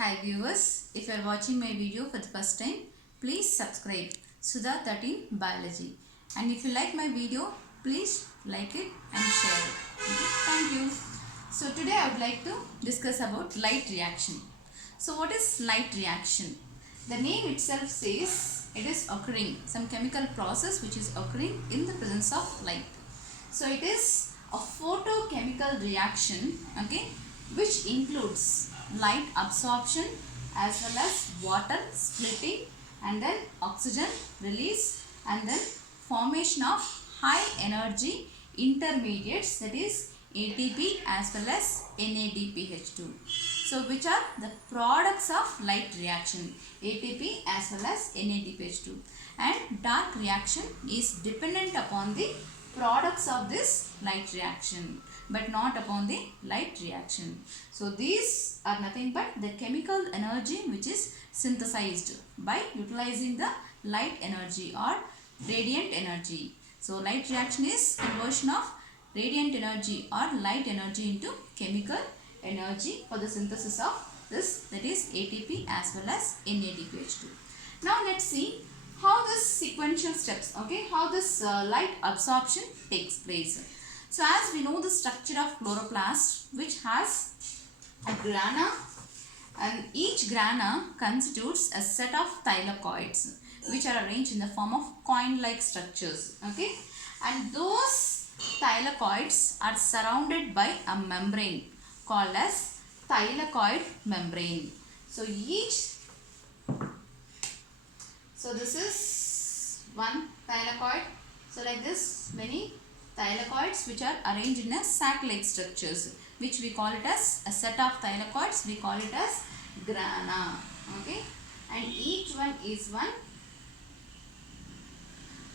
Hi viewers, if you are watching my video for the first time, please subscribe Sudha 13 Biology. And if you like my video, please like it and share it. Okay, thank you. So today I would like to discuss about light reaction. So what is light reaction? The name itself says it is occurring, some chemical process which is occurring in the presence of light. So it is a photochemical reaction, okay, which includes light absorption as well as water splitting and then oxygen release and then formation of high energy intermediates, that is ATP as well as NADPH2. So which are the products of light reaction, ATP as well as NADPH2, and dark reaction is dependent upon the products of this light reaction but not upon the light reaction. So these are nothing but the chemical energy which is synthesized by utilizing the light energy or radiant energy. So light reaction is conversion of radiant energy or light energy into chemical energy for the synthesis of this, that is ATP as well as NADPH2. Now let's see how this sequential steps, okay, how this light absorption takes place. So as we know the structure of chloroplast, which has a grana, and each grana constitutes a set of thylakoids which are arranged in the form of coin-like structures, okay, and those thylakoids are surrounded by a membrane called as thylakoid membrane. So this is one thylakoid. So like this, many thylakoids which are arranged in a sac-like structures, which we call it as a set of thylakoids, we call it as grana, okay, and each one is one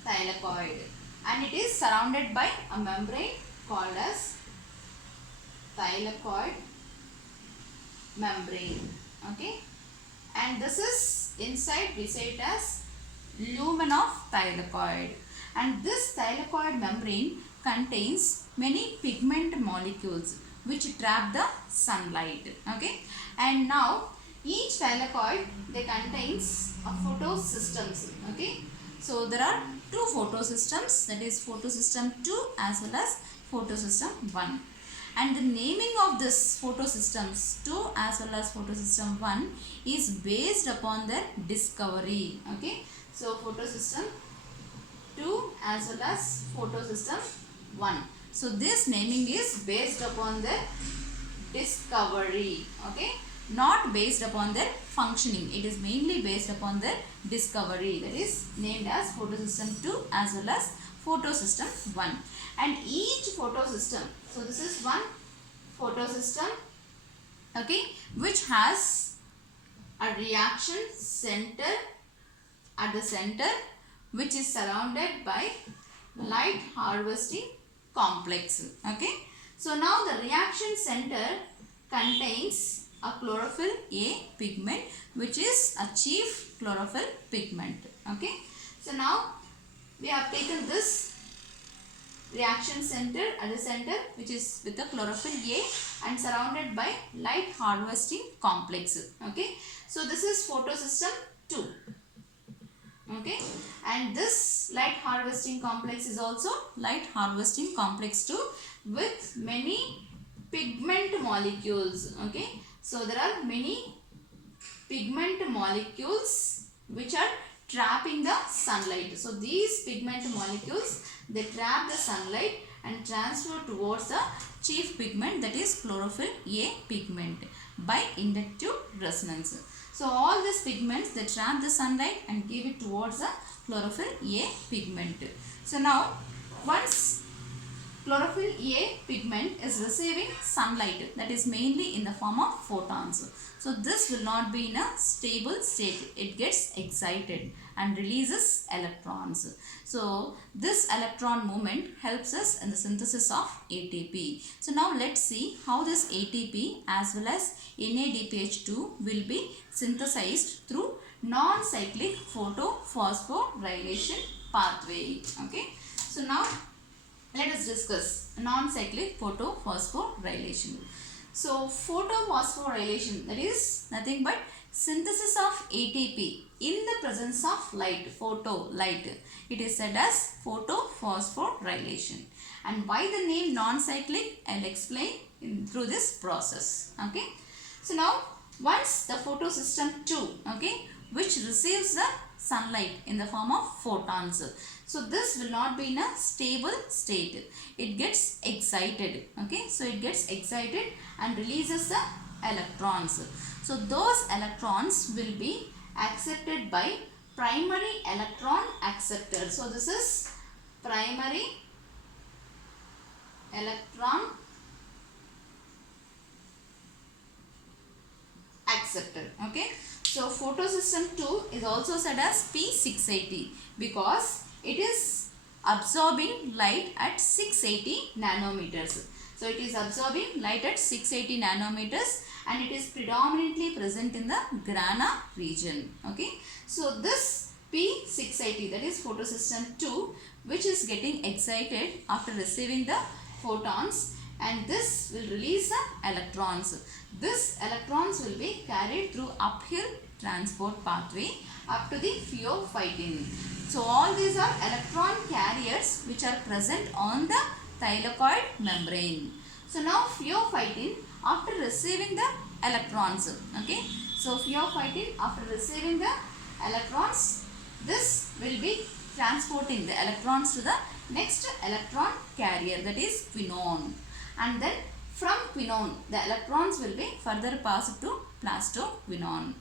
thylakoid and it is surrounded by a membrane called as thylakoid membrane, okay, and this is inside, we say it as lumen of thylakoid, and this thylakoid membrane contains many pigment molecules which trap the sunlight, okay, and now each thylakoid, they contains a photosystems, okay. So there are two photosystems, that is photosystem 2 as well as photosystem 1, and the naming of this photosystems 2 as well as photosystem 1 is based upon their discovery, okay. So photosystem 2 as well as photosystem 1. So this naming is based upon their discovery, okay, not based upon their functioning. It is mainly based upon their discovery, that is named as photosystem 2 as well as photosystem 1. And each photosystem, so this is one photosystem, okay, which has a reaction center at the center, which is surrounded by light harvesting complex, okay. So now the reaction center contains a chlorophyll A pigment, which is a chief chlorophyll pigment, okay. So now we have taken this reaction center at the center, which is with the chlorophyll A and surrounded by light harvesting complex, okay. So this is photosystem 2, okay, and this light harvesting complex is also light harvesting complex 2 with many pigment molecules, okay. So there are many pigment molecules which are trapping the sunlight. So these pigment molecules, they trap the sunlight and transfer towards the chief pigment, that is chlorophyll A pigment, by inductive resonance. So all these pigments, they trap the sunlight and give it towards the chlorophyll A pigment. So now once chlorophyll A pigment is receiving sunlight, that is mainly in the form of photons. So this will not be in a stable state. It gets excited and releases electrons. So this electron movement helps us in the synthesis of ATP. So now let's see how this ATP as well as NADPH2 will be synthesized through non-cyclic photophosphorylation pathway, okay. So now let us discuss non-cyclic photophosphorylation. So photophosphorylation, that is nothing but synthesis of ATP in the presence of light, photo, light. It is said as photophosphorylation. And why the name non-cyclic? I will explain through this process. Okay. So now once the photosystem 2, okay, which receives the sunlight in the form of photons. So this will not be in a stable state. It gets excited. Okay. So it gets excited and releases the electrons. So those electrons will be accepted by primary electron acceptor. So this is primary electron acceptor. Okay. So photosystem 2 is also said as P680 because it is absorbing light at 680 nanometers. So it is absorbing light at 680 nanometers and it is predominantly present in the grana region. Okay. So this P680, that is photosystem 2, which is getting excited after receiving the photons, and this will release the electrons. This electrons will be carried through uphill transport pathway up to the pheophytin. So all these are electron carriers which are present on the thylakoid membrane. So now pheophytin, after receiving the electrons, okay, so pheophytin after receiving the electrons, this will be transporting the electrons to the next electron carrier, that is quinone, and then from quinone the electrons will be further passed to plastoquinone.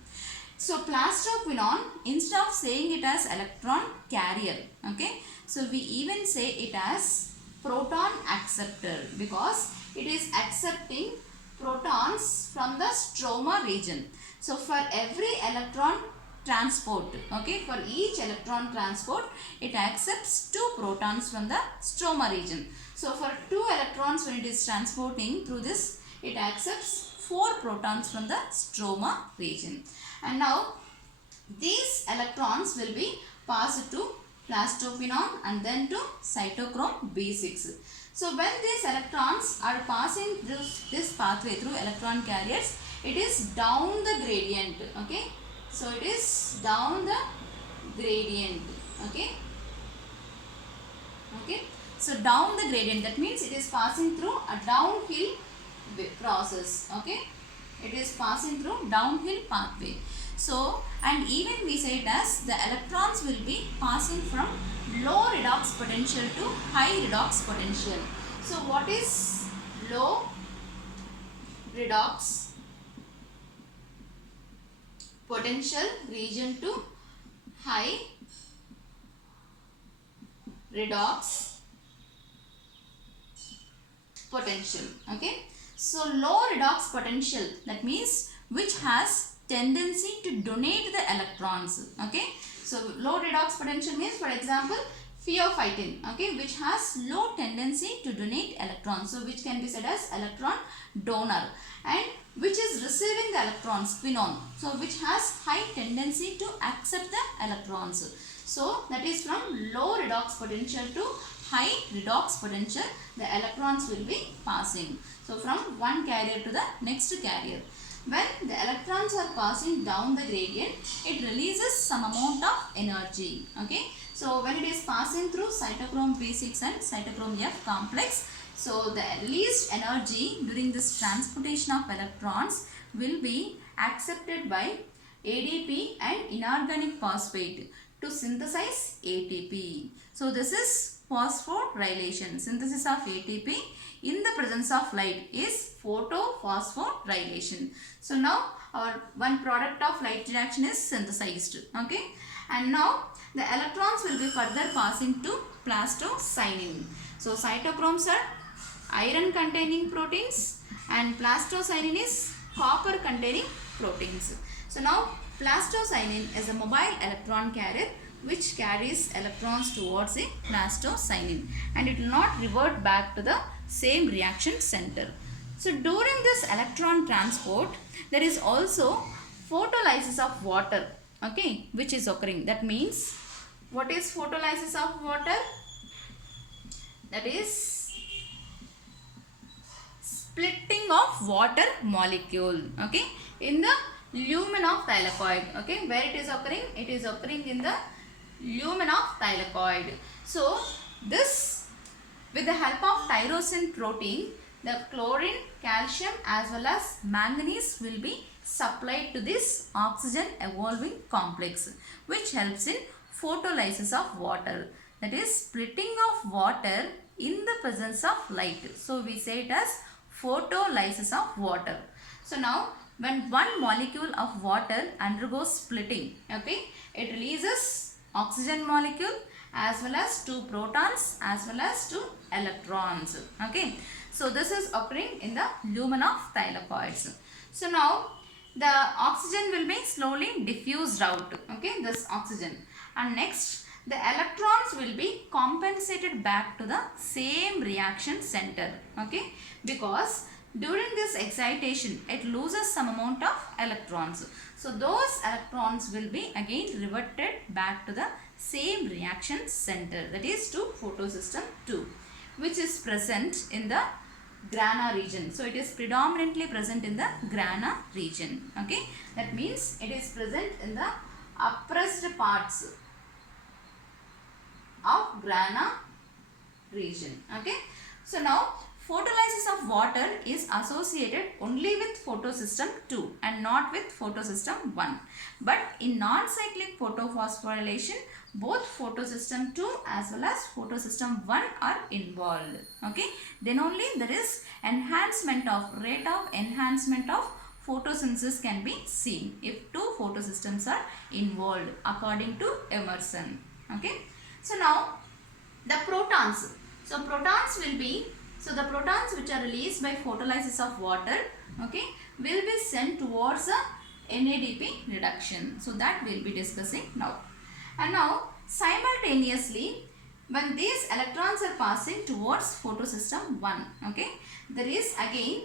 So plastoquinone, instead of saying it as electron carrier, okay, so we even say it as proton acceptor because it is accepting protons from the stroma region. So for every electron transport, okay, for each electron transport, it accepts 2 protons from the stroma region. So for 2 electrons when it is transporting through this, it accepts 4 protons from the stroma region. And now these electrons will be passed to plastoquinone and then to cytochrome B6. So when these electrons are passing through this pathway through electron carriers, it is down the gradient. Okay. So it is down the gradient. Okay. Okay. So down the gradient, that means it is passing through a downhill process. Okay. It is passing through downhill pathway. So, and even we say it as the electrons will be passing from low redox potential to high redox potential. So what is low redox potential region to high redox potential? Okay. So low redox potential, that means which has tendency to donate the electrons. Okay. So low redox potential means, for example, pheophytin, okay, which has low tendency to donate electrons. So which can be said as electron donor, and which is receiving the electrons, quinone, so which has high tendency to accept the electrons. So that is from low redox potential to high redox potential, the electrons will be passing. So from one carrier to the next carrier. When the electrons are passing down the gradient, it releases some amount of energy. Okay. So when it is passing through cytochrome B6 and cytochrome F complex, so the released energy during this transportation of electrons will be accepted by ADP and inorganic phosphate to synthesize ATP. So this is phosphorylation. Synthesis of ATP in the presence of light is photophosphorylation. So now our one product of light reaction is synthesized. Okay. And now the electrons will be further passing to plastocyanin. So cytochromes are iron containing proteins and plastocyanin is copper containing proteins. So now plastocyanin is a mobile electron carrier which carries electrons towards a plastocyanin, and it will not revert back to the same reaction center. So during this electron transport, there is also photolysis of water, okay, which is occurring. That means, what is photolysis of water? That is splitting of water molecule, okay, in the lumen of thylakoid. Okay, where it is occurring? It is occurring in the lumen of thylakoid. So this, with the help of tyrosine protein, the chlorine, calcium as well as manganese will be supplied to this oxygen evolving complex, which helps in photolysis of water, that is splitting of water in the presence of light. So we say it as photolysis of water. So now when one molecule of water undergoes splitting, okay, it releases oxygen molecule as well as 2 protons as well as 2 electrons. Okay, so this is occurring in the lumen of thylakoids. So now the oxygen will be slowly diffused out, okay, this oxygen, and next the electrons will be compensated back to the same reaction center, okay, because during this excitation it loses some amount of electrons. So those electrons will be again reverted back to the same reaction center, that is to photosystem 2, which is present in the grana region. So it is predominantly present in the grana region. Okay, that means it is present in the uppressed parts of grana region. Okay, so now photolysis of water is associated only with photosystem 2 and not with photosystem 1. But in non-cyclic photophosphorylation, both photosystem 2 as well as photosystem 1 are involved. Okay, then only there is rate of enhancement of photosynthesis can be seen if 2 photosystems are involved according to Emerson. Okay, so now the protons. So protons will be, so the protons which are released by photolysis of water, okay, will be sent towards a NADP reduction. So that we will be discussing now. And now simultaneously, when these electrons are passing towards photosystem 1, okay, there is again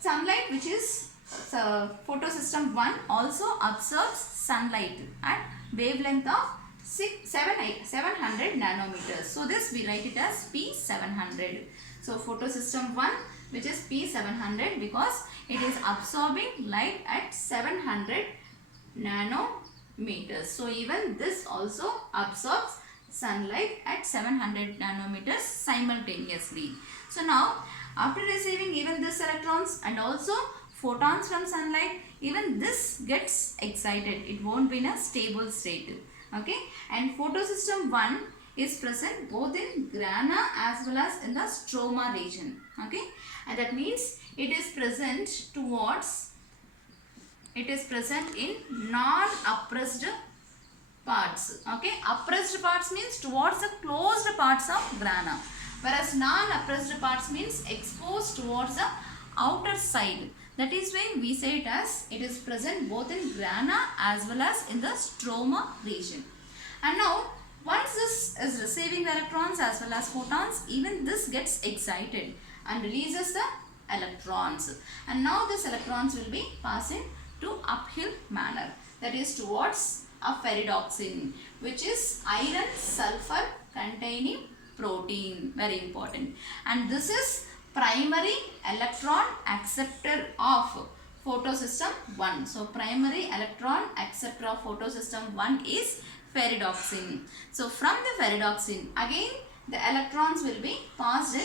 sunlight, which is photosystem 1 also absorbs sunlight at wavelength of 700 nanometers. So this we write it as P700. So photosystem 1, which is P700, because it is absorbing light at 700 nanometers. So even this also absorbs sunlight at 700 nanometers simultaneously. So now after receiving even this electrons and also photons from sunlight, even this gets excited. It won't be in a stable state. Okay, and photosystem 1 is present both in grana as well as in the stroma region. Okay, and that means it is present in non-uppressed parts. Okay, uppressed parts means towards the closed parts of grana, whereas non-uppressed parts means exposed towards the outer side. That is why we say it as it is present both in grana as well as in the stroma region. And now once this is receiving the electrons as well as photons, even this gets excited and releases the electrons. And now these electrons will be passing to uphill manner, that is towards a ferredoxin, which is iron sulfur containing protein, very important. And this is primary electron acceptor of photosystem 1. So primary electron acceptor of photosystem 1 is ferredoxin. So from the ferredoxin, again the electrons will be passed in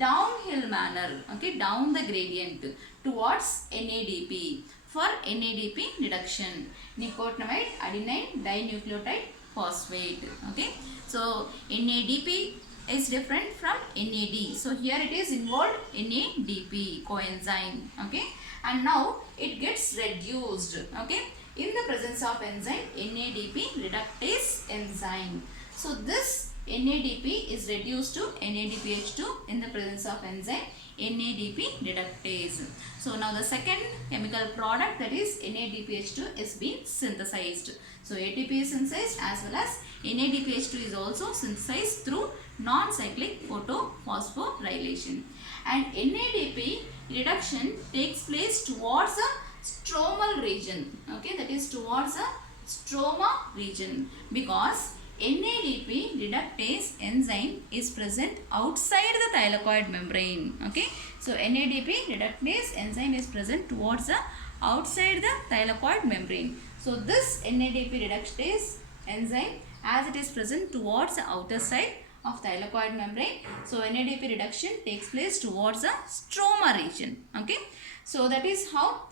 downhill manner, okay, down the gradient towards NADP for NADP reduction, nicotinamide adenine dinucleotide phosphate. Okay, so NADP is different from NAD. So here it is involved NADP coenzyme. Okay, and now it gets reduced. Okay, in the presence of enzyme NADP reductase enzyme. So this NADP is reduced to NADPH2 in the presence of enzyme NADP reductase. So now the second chemical product, that is NADPH2, is being synthesized. So ATP is synthesized as well as NADPH2 is also synthesized through non-cyclic photophosphorylation. And NADP reduction takes place towards the stromal region. Okay, that is towards the stroma region, because NADP reductase enzyme is present outside the thylakoid membrane. Okay, so NADP reductase enzyme is present towards the outside the thylakoid membrane. So this NADP reductase enzyme, as it is present towards the outer side of thylakoid membrane, so NADP reduction takes place towards the stroma region. Okay, so that is how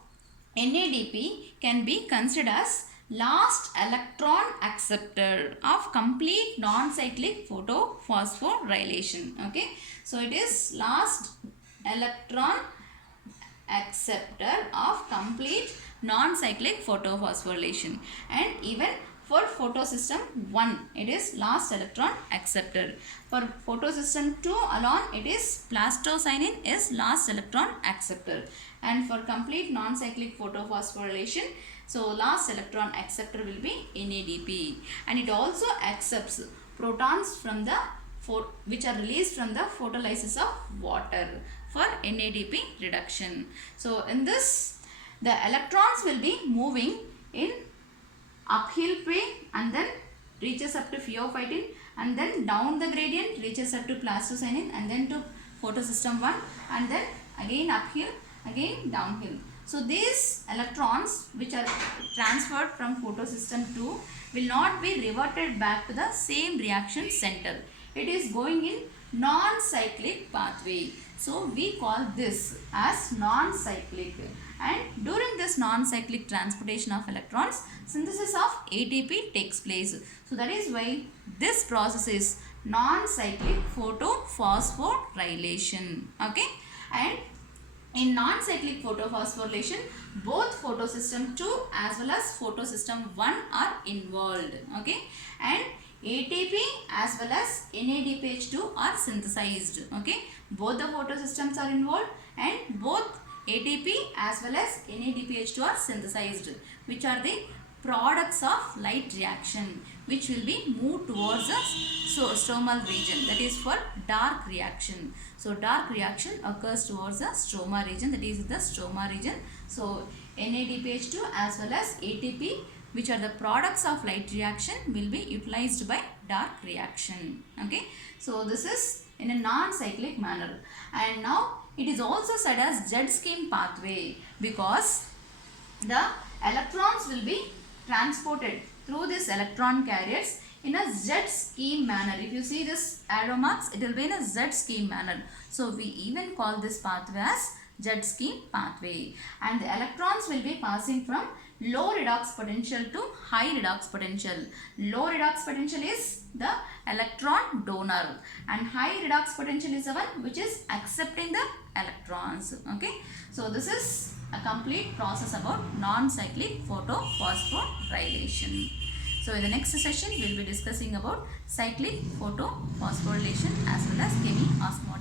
NADP can be considered as last electron acceptor of complete non-cyclic photophosphorylation. Okay, so it is last electron acceptor of complete non-cyclic photophosphorylation, and even for photosystem 1 it is last electron acceptor. For photosystem 2 alone it is plastocyanin is last electron acceptor, and for complete non-cyclic photophosphorylation, so last electron acceptor will be NADP, and it also accepts protons from the which are released from the photolysis of water for NADP reduction. So in this, the electrons will be moving in uphill way and then reaches up to pheophytin, and then down the gradient reaches up to plastocyanin, and then to photosystem 1, and then again uphill, again downhill. So these electrons which are transferred from photosystem 2 will not be reverted back to the same reaction center. It is going in non-cyclic pathway. So we call this as non-cyclic, and during this non-cyclic transportation of electrons, synthesis of ATP takes place. So that is why this process is non-cyclic photophosphorylation. Okay, and in non-cyclic photophosphorylation, both photosystem 2 as well as photosystem 1 are involved. Okay, and ATP as well as NADPH2 are synthesized. Okay, both the photosystems are involved, and both ATP as well as NADPH2 are synthesized, which are the products of light reaction, which will be moved towards the stromal region, that is for dark reaction. So dark reaction occurs towards the stroma region, that is the stroma region. So NADPH2 as well as ATP, which are the products of light reaction, will be utilized by dark reaction. Okay, so this is in a non-cyclic manner. And now it is also said as Z scheme pathway, because the electrons will be transported through these electron carriers in a Z scheme manner. If you see this arrow marks, it will be in a Z scheme manner. So we even call this pathway as Z scheme pathway, and the electrons will be passing from low redox potential to high redox potential. Low redox potential is the electron donor, and high redox potential is the one which is accepting the electrons. Okay, so this is a complete process about non-cyclic photophosphorylation. So in the next session we will be discussing about cyclic photophosphorylation as well as chemiosmosis.